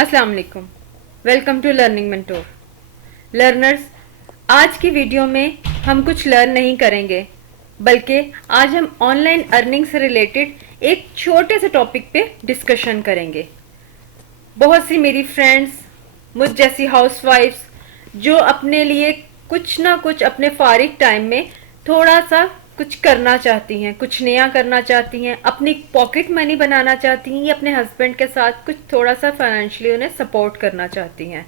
अस्सलाम वालेकुम। Welcome to learning mentor. Learners, आज की वीडियो में हम कुछ लर्न नहीं करेंगे, बल्कि आज हम ऑनलाइन अर्निंग से रिलेटेड एक छोटे से टॉपिक पे डिस्कशन करेंगे। बहुत सी मेरी फ्रेंड्स, मुझ जैसी हाउसवाइफ्स जो अपने लिए कुछ ना कुछ अपने फारिग टाइम में थोड़ा सा कुछ करना चाहती हैं, कुछ नया करना चाहती हैं, अपनी पॉकेट मनी बनाना चाहती हैं या अपने हस्बैंड के साथ कुछ थोड़ा सा फाइनेंशियली उन्हें सपोर्ट करना चाहती हैं,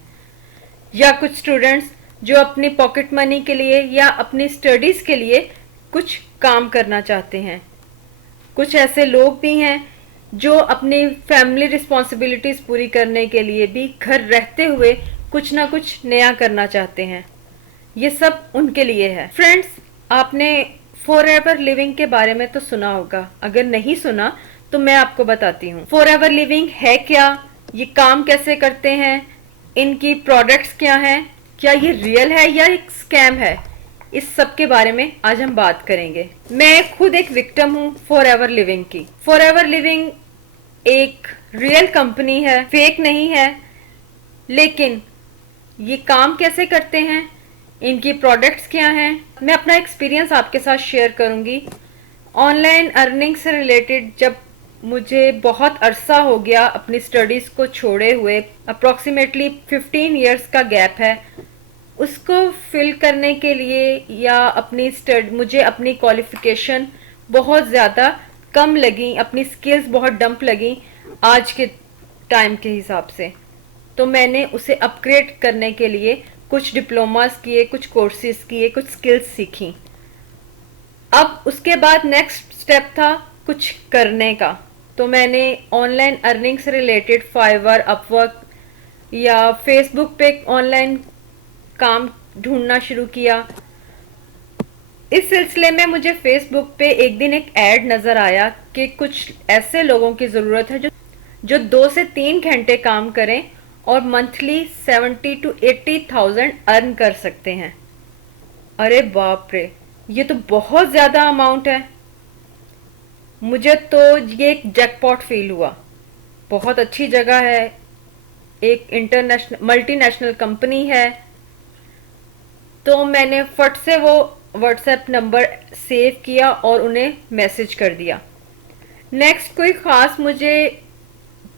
या कुछ स्टूडेंट्स जो अपनी पॉकेट मनी के लिए या अपनी स्टडीज़ के लिए कुछ काम करना चाहते हैं। कुछ ऐसे लोग भी हैं जो अपनी फैमिली रिस्पॉन्सिबिलिटीज पूरी करने के लिए भी घर रहते हुए कुछ ना कुछ नया करना चाहते हैं। ये सब उनके लिए है। फ्रेंड्स, आपने फॉर एवर लिविंग के बारे में तो सुना होगा। अगर नहीं सुना तो मैं आपको बताती हूँ फॉर एवर लिविंग है क्या, ये काम कैसे करते हैं, इनकी प्रोडक्ट्स क्या हैं, क्या ये रियल है या एक स्कैम है, इस सब के बारे में आज हम बात करेंगे। मैं खुद एक विक्टिम हूँ फॉर एवर लिविंग की। फॉर एवर लिविंग एक रियल कंपनी है, फेक नहीं है। लेकिन ये काम कैसे करते हैं, इनकी प्रोडक्ट्स क्या हैं, मैं अपना एक्सपीरियंस आपके साथ शेयर करूंगी। ऑनलाइन अर्निंग से रिलेटेड जब मुझे बहुत अरसा हो गया अपनी स्टडीज़ को छोड़े हुए, अप्रॉक्सीमेटली 15 इयर्स का गैप है, उसको फिल करने के लिए या मुझे अपनी क्वालिफिकेशन बहुत ज़्यादा कम लगी, अपनी स्किल्स बहुत डंप लगी आज के टाइम के हिसाब से। तो मैंने उसे अपग्रेड करने के लिए कुछ डिप्लोमास किए, कुछ कोर्सेज किए, कुछ स्किल्स सीखी। अब उसके बाद नेक्स्ट स्टेप था कुछ करने का। तो मैंने ऑनलाइन अर्निंग से रिलेटेड फाइवर, अपवर्क या फेसबुक पे ऑनलाइन काम ढूंढना शुरू किया। इस सिलसिले में मुझे फेसबुक पे एक दिन एक ऐड नज़र आया कि कुछ ऐसे लोगों की ज़रूरत है जो 2 से 3 घंटे काम करें और मंथली 70 to 80,000 अर्न कर सकते हैं। अरे बाप रे, ये तो बहुत ज़्यादा अमाउंट है। मुझे तो ये एक जैकपॉट फील हुआ। बहुत अच्छी जगह है, एक इंटरनेशनल मल्टीनेशनल कंपनी है। तो मैंने फट से वो व्हाट्सएप नंबर सेव किया और उन्हें मैसेज कर दिया। नेक्स्ट कोई ख़ास मुझे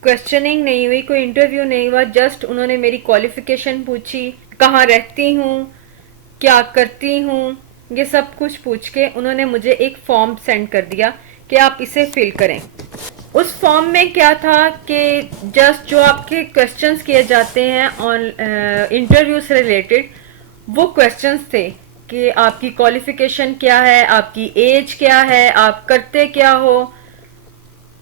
क्वेश्चनिंग नहीं हुई, कोई इंटरव्यू नहीं हुआ। जस्ट उन्होंने मेरी क्वालिफिकेशन पूछी, कहाँ रहती हूँ, क्या करती हूँ, ये सब कुछ पूछ के उन्होंने मुझे एक फॉर्म सेंड कर दिया कि आप इसे फिल करें। उस फॉर्म में क्या था कि जस्ट जो आपके क्वेश्चंस किए जाते हैं ऑन इंटरव्यू से रिलेटेड, वो क्वेश्चंस थे कि आपकी क्वालिफिकेशन क्या है, आपकी एज क्या है, आप करते क्या हो,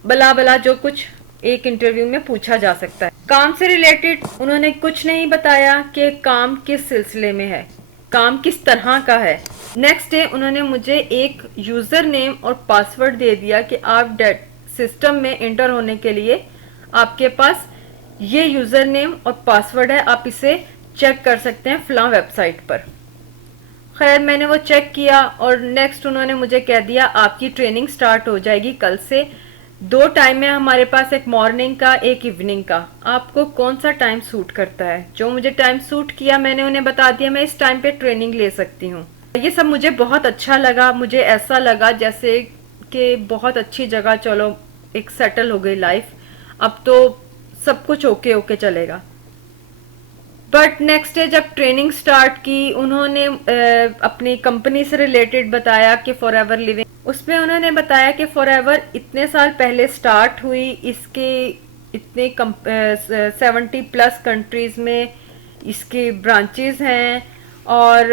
बला बला जो कुछ एक इंटरव्यू में पूछा जा सकता है। काम से रिलेटेड उन्होंने कुछ नहीं बताया कि काम किस सिलसिले में है, काम किस तरह का है। नेक्स्ट डे उन्होंने मुझे एक यूज़र नेम और पासवर्ड दे दिया कि आप सिस्टम में एंटर होने के लिए आपके पास ये यूज़र नेम और पासवर्ड है, आप इसे चेक कर सकते हैं फलां वेबसाइट पर। खैर, मैंने वो चेक किया और नेक्स्ट उन्होंने मुझे कह दिया आपकी ट्रेनिंग स्टार्ट हो जाएगी कल से। 2 टाइम है हमारे पास, एक मॉर्निंग का, एक इवनिंग का। आपको कौन सा टाइम सूट करता है? जो मुझे टाइम सूट किया मैंने उन्हें बता दिया, मैं इस टाइम पे ट्रेनिंग ले सकती हूँ। ये सब मुझे बहुत अच्छा लगा। मुझे ऐसा लगा जैसे कि बहुत अच्छी जगह, चलो एक सेटल हो गई लाइफ, अब तो सब कुछ ओके ओके चलेगा। बट नेक्स्ट डे जब ट्रेनिंग स्टार्ट की, उन्होंने अपनी कंपनी से रिलेटेड बताया कि फॉर एवर लिविंग, उसमें उन्होंने बताया कि फॉर एवर इतने साल पहले स्टार्ट हुई, इसके इतने 70+ कंट्रीज में इसके ब्रांचेस हैं और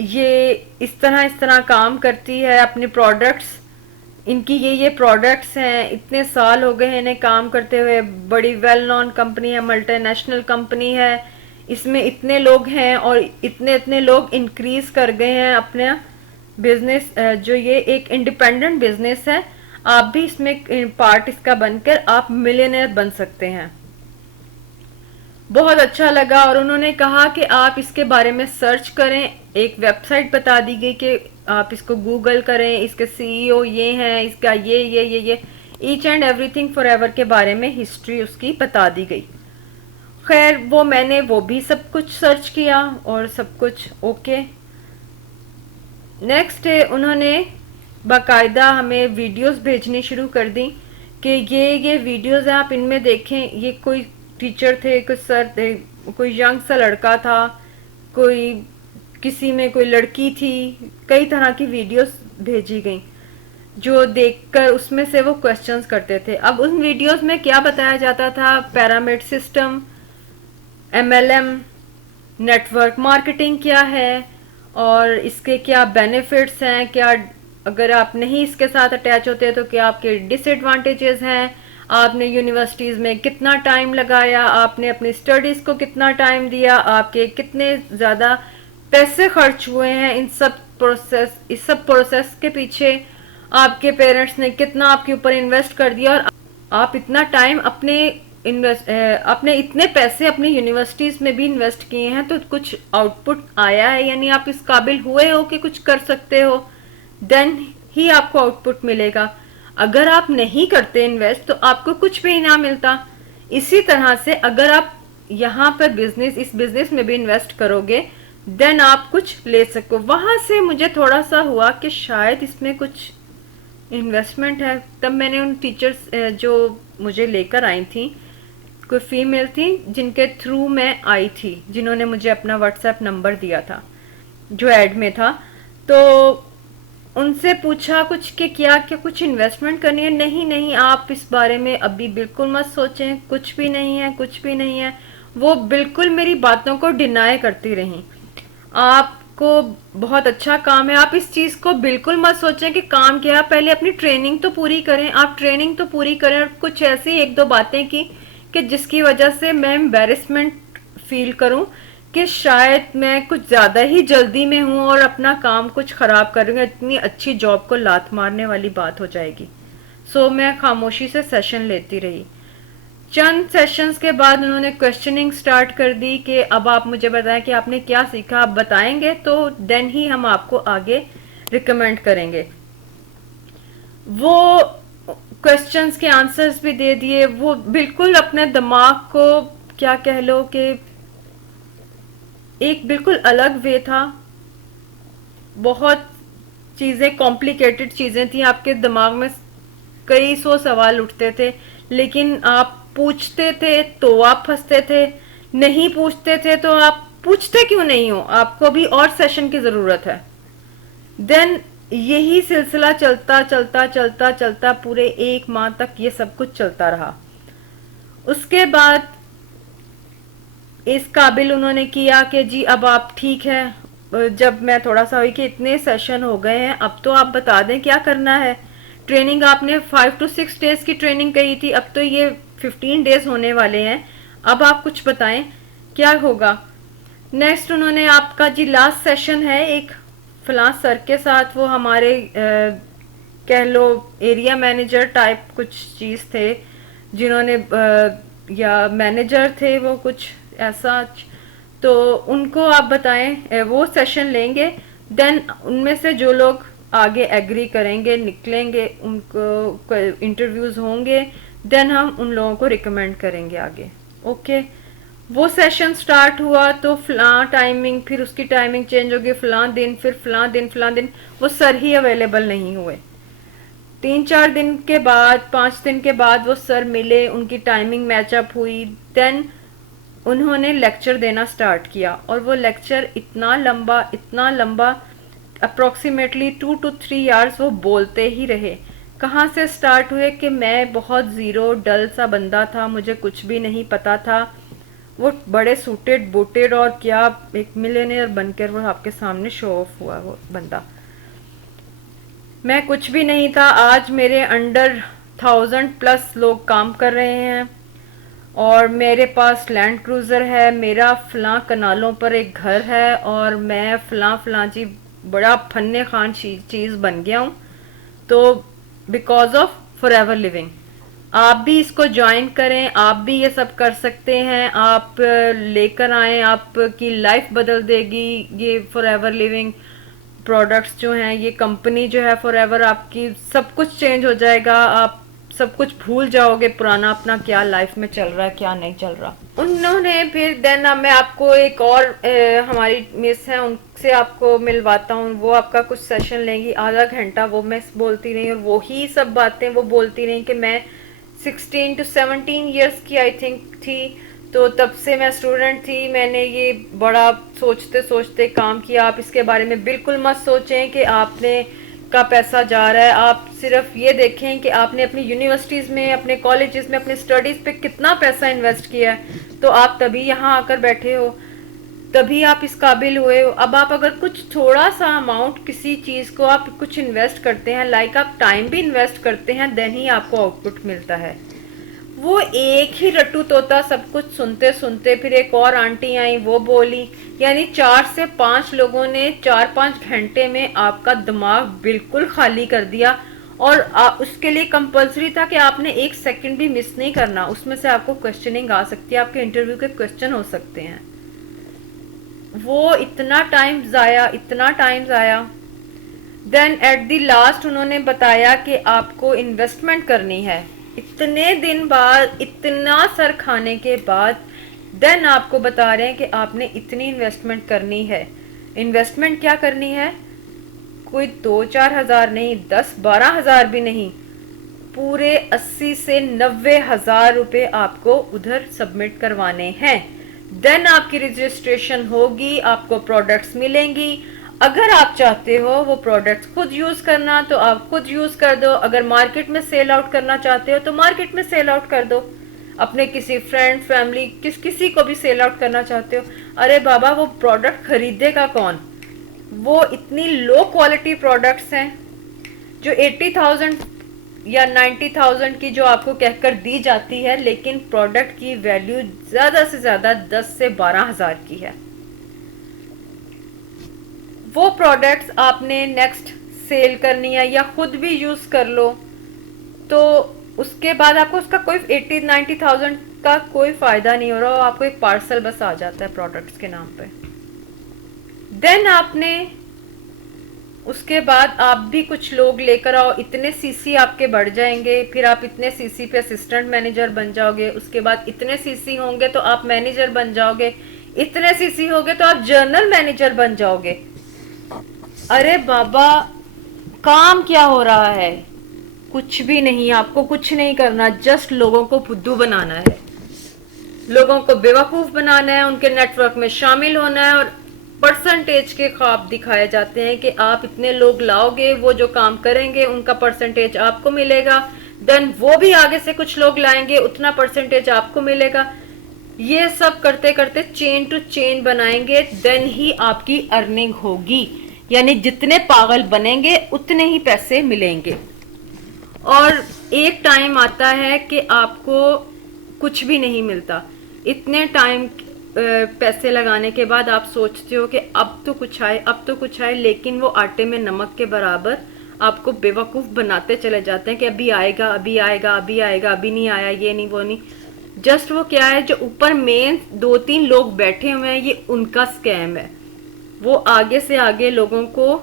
ये इस तरह काम करती है। अपने प्रोडक्ट्स, इनकी ये प्रोडक्ट्स हैं, इतने साल हो गए हैं इन्हें काम करते हुए, बड़ी वेल नोन कंपनी है, मल्टीनेशनल कंपनी है, इसमें इतने लोग हैं और इतने इतने लोग इंक्रीज कर गए हैं अपना बिजनेस। जो ये एक इंडिपेंडेंट बिजनेस है, आप भी इसमें पार्ट इसका बनकर आप मिलियनेयर बन सकते हैं। बहुत अच्छा लगा और उन्होंने कहा कि आप इसके बारे में सर्च करें। एक वेबसाइट बता दी गई कि आप इसको गूगल करें, इसके सीईओ ये हैं, इसका ये each and everything for ever के बारे में हिस्ट्री उसकी बता दी गई। खैर वो मैंने वो भी सब कुछ सर्च किया और सब कुछ ओके। नेक्स्ट डे उन्होंने बाकायदा हमें वीडियोस भेजनी शुरू कर दी कि ये वीडियोस हैं, आप इनमें देखें। ये कोई टीचर थे, कोई सर थे, कोई यंग सा लड़का था, कोई किसी में कोई लड़की थी, कई तरह की वीडियोस भेजी गई जो देखकर उसमें से वो क्वेश्चंस करते थे। अब उन वीडियोस में क्या बताया जाता था, pyramid system, MLM, network marketing क्या है और इसके क्या बेनिफिट्स हैं, क्या अगर आप नहीं इसके साथ अटैच होते तो क्या आपके डिसएडवांटेजेस हैं, आपने यूनिवर्सिटीज में कितना टाइम लगाया, आपने अपनी स्टडीज को कितना टाइम दिया, आपके कितने ज्यादा पैसे खर्च हुए हैं इस सब प्रोसेस के पीछे, आपके पेरेंट्स ने कितना आपके ऊपर इन्वेस्ट कर दिया और आप इतना टाइम अपने इतने पैसे अपनी यूनिवर्सिटीज में भी इन्वेस्ट किए हैं, तो कुछ आउटपुट आया है, यानी आप इस काबिल हुए हो कि कुछ कर सकते हो, देन ही आपको आउटपुट मिलेगा। अगर आप नहीं करते इन्वेस्ट तो आपको कुछ भी ना मिलता। इसी तरह से अगर आप यहाँ पर इस बिजनेस में भी इन्वेस्ट करोगे देन आप कुछ ले सको। वहां से मुझे थोड़ा सा हुआ कि शायद इसमें कुछ इन्वेस्टमेंट है। तब मैंने उन टीचर्स जो मुझे लेकर आई थी, कोई फीमेल थी जिनके थ्रू मैं आई थी, जिन्होंने मुझे अपना व्हाट्सएप नंबर दिया था जो ऐड में था, तो उनसे पूछा कुछ कि क्या क्या कुछ इन्वेस्टमेंट करनी है। नहीं नहीं, आप इस बारे में अभी बिल्कुल मत सोचें, कुछ भी नहीं है, कुछ भी नहीं है। वो बिल्कुल मेरी बातों को डिनाई करती रही। आपको बहुत अच्छा काम है, आप इस चीज को बिल्कुल मत सोचें कि काम क्या है, पहले अपनी ट्रेनिंग तो पूरी करें। आप ट्रेनिंग तो पूरी करें। और कुछ ऐसी एक दो बातें की कि जिसकी वजह से मैं एम्बेरसमेंट फील करूं कि शायद मैं कुछ ज्यादा ही जल्दी में हूं और अपना काम कुछ खराब कर रही हूँ, इतनी अच्छी जॉब को लात मारने वाली बात हो जाएगी। सो मैं खामोशी से सेशन लेती रही। चंद सेशंस के बाद उन्होंने क्वेश्चनिंग स्टार्ट कर दी कि अब आप मुझे बताएं कि आपने क्या सीखा, आप बताएंगे तो देन ही हम आपको आगे रिकमेंड करेंगे। वो क्वेश्चंस के आंसर्स भी दे दिए। वो बिल्कुल अपने दिमाग को क्या कह लो कि एक बिल्कुल अलग वे था। बहुत चीजें, कॉम्प्लिकेटेड चीजें थी आपके दिमाग में, कई सौ सवाल उठते थे, लेकिन आप पूछते थे तो आप फंसते थे, नहीं पूछते थे तो आप पूछते क्यों नहीं हो, आपको भी और सेशन की जरूरत है। देन यही सिलसिला चलता चलता चलता चलता पूरे 1 माह तक ये सब कुछ चलता रहा। उसके बाद इस काबिल उन्होंने किया कि जी अब आप ठीक है। जब मैं थोड़ा सा हुई कि इतने सेशन हो गए हैं, अब तो आप बता दें क्या करना है। ट्रेनिंग आपने 5 to 6 डेज की ट्रेनिंग कही थी, अब तो ये 15 डेज होने वाले हैं, अब आप कुछ बताएं क्या होगा। नेक्स्ट उन्होंने आपका जी लास्ट सेशन है एक फलां सर के साथ, वो हमारे कह लो एरिया मैनेजर टाइप कुछ चीज थे, जिन्होंने या मैनेजर थे वो कुछ ऐसा। तो उनको आप बताएं, वो सेशन लेंगे, देन उनमें से जो लोग आगे एग्री करेंगे, निकलेंगे, उनको इंटरव्यूज होंगे, देन हम उन लोगों को रिकमेंड करेंगे आगे। ओके, वो सेशन स्टार्ट हुआ तो फलां टाइमिंग, फिर उसकी टाइमिंग चेंज हो गई, फलां दिन, फिर फलां दिन वो सर ही अवेलेबल नहीं हुए। 3-4 दिन के बाद, 5 दिन के बाद वो सर मिले, उनकी टाइमिंग मैचअप हुई, देन उन्होंने लेक्चर देना स्टार्ट किया। और वो लेक्चर इतना लंबा अप्रोक्सीमेटली 2 to 3 आवर्स वो बोलते ही रहे। कहाँ से स्टार्ट हुए कि मैं बहुत जीरो डल सा बंदा था, मुझे कुछ भी नहीं पता था, वो बड़े सूटेड बूटेड और क्या एक मिलियनेयर बनकर वो आपके सामने शो ऑफ हुआ वो बंदा। मैं कुछ भी नहीं था। आज मेरे अंडर 1000+ लोग काम कर रहे हैं और मेरे पास लैंड क्रूजर है, मेरा फलां कनालों पर एक घर है और मैं फलां जी बड़ा फन्ने खान चीज बन गया हूँ। तो बिकॉज ऑफ फॉरएवर लिविंग, आप भी इसको ज्वाइन करें, आप भी ये सब कर सकते हैं, आप लेकर आए, आपकी लाइफ बदल देगी। ये फॉरएवर लिविंग प्रोडक्ट्स जो हैं, ये कंपनी जो है फॉरएवर, आपकी सब कुछ चेंज हो जाएगा, आप सब कुछ भूल जाओगे, पुराना अपना क्या लाइफ में चल रहा है क्या नहीं चल रहा। उन्होंने फिर देन मैं आपको एक और हमारी मिस है उनसे आपको मिलवाता हूँ। वो आपका कुछ सेशन लेंगी आधा घंटा, वो मैं बोलती रही और वो ही सब बातें वो बोलती रही कि मैं 16 to 17 ईयर्स की आई थिंक थी, तो तब से मैं स्टूडेंट थी, मैंने ये बड़ा सोचते सोचते काम किया। आप इसके बारे में बिल्कुल मत सोचें कि आपने का पैसा जा रहा है, आप सिर्फ ये देखें कि आपने अपनी यूनिवर्सिटीज़ में, अपने कॉलेजेस में, अपने स्टडीज़ पे कितना पैसा इन्वेस्ट किया है, तो आप तभी यहाँ आकर बैठे हो, तभी आप इस काबिल हुए हो। अब आप अगर कुछ थोड़ा सा अमाउंट किसी चीज़ को आप कुछ इन्वेस्ट करते हैं, लाइक आप टाइम भी इन्वेस्ट करते हैं, देन ही आपको आउटपुट मिलता है। वो एक ही रट्टू तोता सब कुछ सुनते सुनते फिर एक और आंटी आई, वो बोली, यानी 4 से 5 लोगों ने 4-5 घंटे में आपका दिमाग बिल्कुल खाली कर दिया। और उसके लिए कंपलसरी था कि आपने 1 सेकंड भी मिस नहीं करना, उसमें से आपको क्वेश्चनिंग आ सकती है, आपके इंटरव्यू के क्वेश्चन हो सकते हैं। वो इतना टाइम ज़ाया। देन एट द लास्ट उन्होंने बताया कि आपको इन्वेस्टमेंट करनी है। इतने दिन बाद, इतना सर खाने के बाद, देन आपको बता रहे हैं कि आपने इतनी इन्वेस्टमेंट करनी है। इन्वेस्टमेंट क्या करनी है? कोई 2-4 हज़ार नहीं, 10-12 हज़ार भी नहीं, पूरे 80 से 90 हज़ार रुपये आपको उधर सबमिट करवाने हैं। देन आपकी रजिस्ट्रेशन होगी, आपको प्रोडक्ट्स मिलेंगी। अगर आप चाहते हो वो प्रोडक्ट्स खुद यूज करना तो आप खुद यूज कर दो, अगर मार्केट में सेल आउट करना चाहते हो तो मार्केट में सेल आउट कर दो, अपने किसी फ्रेंड फैमिली किसी को भी सेल आउट करना चाहते हो। अरे बाबा, वो प्रोडक्ट खरीदेगा कौन? वो इतनी लो क्वालिटी प्रोडक्ट्स हैं जो 80,000 या 90,000 की जो आपको कहकर दी जाती है, लेकिन प्रोडक्ट की वैल्यू ज्यादा से ज्यादा 10 से 12 हज़ार की है। वो प्रोडक्ट्स आपने नेक्स्ट सेल करनी है या खुद भी यूज कर लो, तो उसके बाद आपको उसका कोई 80-90,000 का कोई फायदा नहीं हो रहा, आपको एक पार्सल बस आ जाता है प्रोडक्ट्स के नाम पे। देन आपने उसके बाद आप भी कुछ लोग लेकर आओ, इतने सीसी आपके बढ़ जाएंगे, फिर आप इतने सीसी पे असिस्टेंट मैनेजर बन जाओगे, उसके बाद इतने सीसी होंगे तो आप मैनेजर बन जाओगे, इतने सीसी होंगे तो आप जर्नल मैनेजर बन जाओगे। अरे बाबा, काम क्या हो रहा है? कुछ भी नहीं, आपको कुछ नहीं करना, जस्ट लोगों को फुद्दू बनाना है, लोगों को बेवकूफ बनाना है, उनके नेटवर्क में शामिल होना है, और परसेंटेज के ख्वाब दिखाए जाते हैं कि आप इतने लोग लाओगे, वो जो काम करेंगे उनका परसेंटेज आपको मिलेगा, देन वो भी आगे से कुछ लोग लाएंगे, उतना परसेंटेज आपको मिलेगा। ये सब करते करते चेन टू चेन बनाएंगे, देन ही आपकी अर्निंग होगी। यानी जितने पागल बनेंगे उतने ही पैसे मिलेंगे। और एक टाइम आता है कि आपको कुछ भी नहीं मिलता, इतने टाइम पैसे लगाने के बाद आप सोचते हो कि अब तो कुछ आए, अब तो कुछ आए, लेकिन वो आटे में नमक के बराबर आपको बेवकूफ़ बनाते चले जाते हैं कि अभी आएगा, अभी आएगा, अभी आएगा, अभी नहीं आया, ये नहीं वो नहीं। जस्ट वो क्या है, जो ऊपर मेन 2-3 लोग बैठे हुए हैं, ये उनका स्कैम है। वो आगे से आगे लोगों को,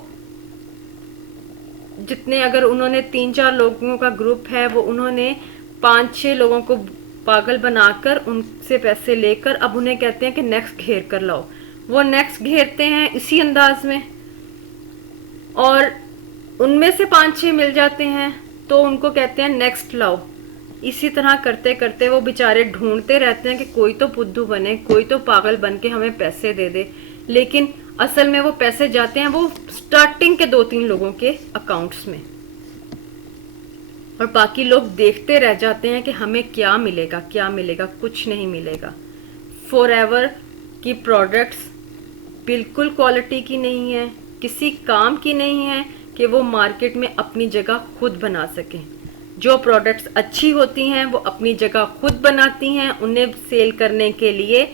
जितने अगर उन्होंने 3-4 लोगों का ग्रुप है, वो उन्होंने 5-6 लोगों को पागल बनाकर उनसे पैसे लेकर अब उन्हें कहते हैं कि नेक्स्ट घेर कर लाओ। वो नेक्स्ट घेरते हैं इसी अंदाज में, और उनमें से 5-6 मिल जाते हैं तो उनको कहते हैं नेक्स्ट लाओ। इसी तरह करते करते वो बेचारे ढूंढते रहते हैं कि कोई तो बुद्धू बने, कोई तो पागल बन के हमें पैसे दे दे, लेकिन असल में वो पैसे जाते हैं वो स्टार्टिंग के 2-3 लोगों के अकाउंट्स में, और बाकी लोग देखते रह जाते हैं कि हमें क्या मिलेगा, क्या मिलेगा, कुछ नहीं मिलेगा। फॉरएवर की प्रोडक्ट्स बिल्कुल क्वालिटी की नहीं है, किसी काम की नहीं है कि वो मार्केट में अपनी जगह खुद बना सकें। जो प्रोडक्ट्स अच्छी होती हैं वो अपनी जगह खुद बनाती हैं, उन्हें सेल करने के लिए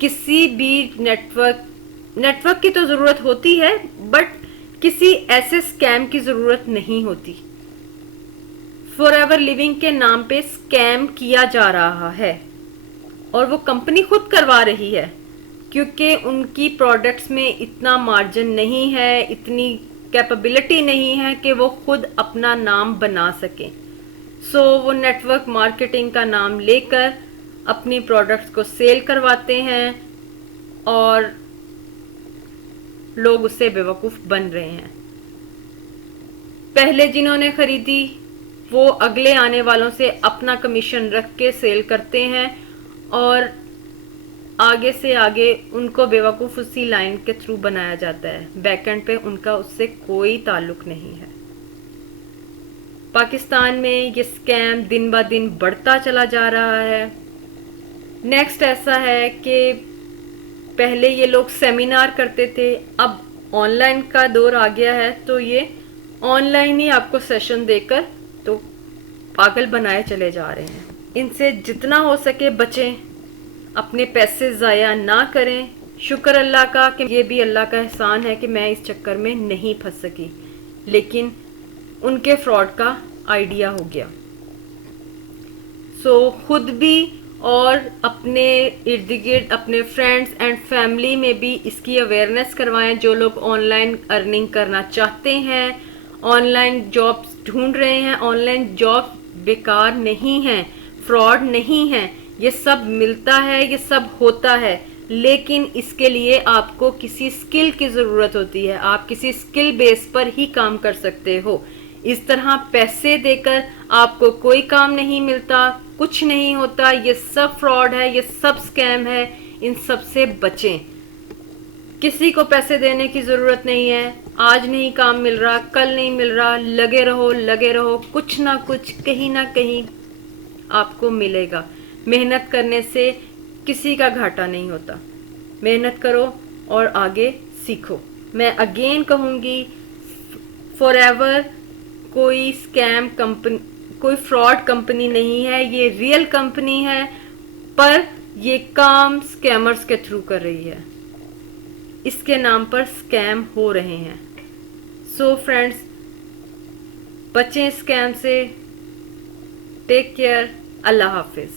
किसी भी नेटवर्क की तो ज़रूरत होती है, बट किसी ऐसे स्कैम की ज़रूरत नहीं होती। फॉरएवर लिविंग के नाम पे स्कैम किया जा रहा है और वो कंपनी खुद करवा रही है, क्योंकि उनकी प्रोडक्ट्स में इतना मार्जिन नहीं है, इतनी कैपेबिलिटी नहीं है कि वो खुद अपना नाम बना सकें। सो वो नेटवर्क मार्केटिंग का नाम लेकर अपनी प्रोडक्ट्स को सेल करवाते हैं और लोग उससे बेवकूफ़ बन रहे हैं। पहले जिन्होंने खरीदी वो अगले आने वालों से अपना कमीशन रख के सेल करते हैं और आगे से आगे उनको बेवकूफ़ उसी लाइन के थ्रू बनाया जाता है। बैकएंड पे उनका उससे कोई ताल्लुक नहीं है। पाकिस्तान में ये स्कैम दिन ब दिन बढ़ता चला जा रहा है। नेक्स्ट ऐसा है कि पहले ये लोग सेमिनार करते थे, अब ऑनलाइन का दौर आ गया है तो ये ऑनलाइन ही आपको सेशन देकर तो पागल बनाए चले जा रहे हैं। इनसे जितना हो सके बचें, अपने पैसे ज़ाया ना करें। शुक्र अल्लाह का कि ये भी अल्लाह का एहसान है कि मैं इस चक्कर में नहीं फंस सकी, लेकिन उनके फ्रॉड का आइडिया हो गया। सो खुद भी और अपने इर्द गिर्द अपने फ्रेंड्स एंड फैमिली में भी इसकी अवेयरनेस करवाएं। जो लोग ऑनलाइन अर्निंग करना चाहते हैं, ऑनलाइन जॉब्स ढूंढ रहे हैं, ऑनलाइन जॉब बेकार नहीं है, फ्रॉड नहीं है, ये सब मिलता है, ये सब होता है, लेकिन इसके लिए आपको किसी स्किल की ज़रूरत होती है। आप किसी स्किल बेस पर ही काम कर सकते हो। इस तरह पैसे देकर आपको कोई काम नहीं मिलता, कुछ नहीं होता। ये सब फ्रॉड है, ये सब स्कैम है। इन सब से बचें। किसी को पैसे देने की ज़रूरत नहीं है। आज नहीं काम मिल रहा, कल नहीं मिल रहा, लगे रहो, कुछ ना कुछ कहीं ना कहीं आपको मिलेगा। मेहनत करने से किसी का घाटा नहीं होता। मेहनत करो और आगे सीखो। मैं अगेन कहूँगी, फॉरएवर कोई स्कैम कंपनी, कोई फ्रॉड कंपनी नहीं है, ये रियल कंपनी है, पर ये काम स्कैमर्स के थ्रू कर रही है। इसके नाम पर स्कैम हो रहे हैं। सो फ्रेंड्स, बचें स्कैम से। Take care. अल्लाह हाफिज।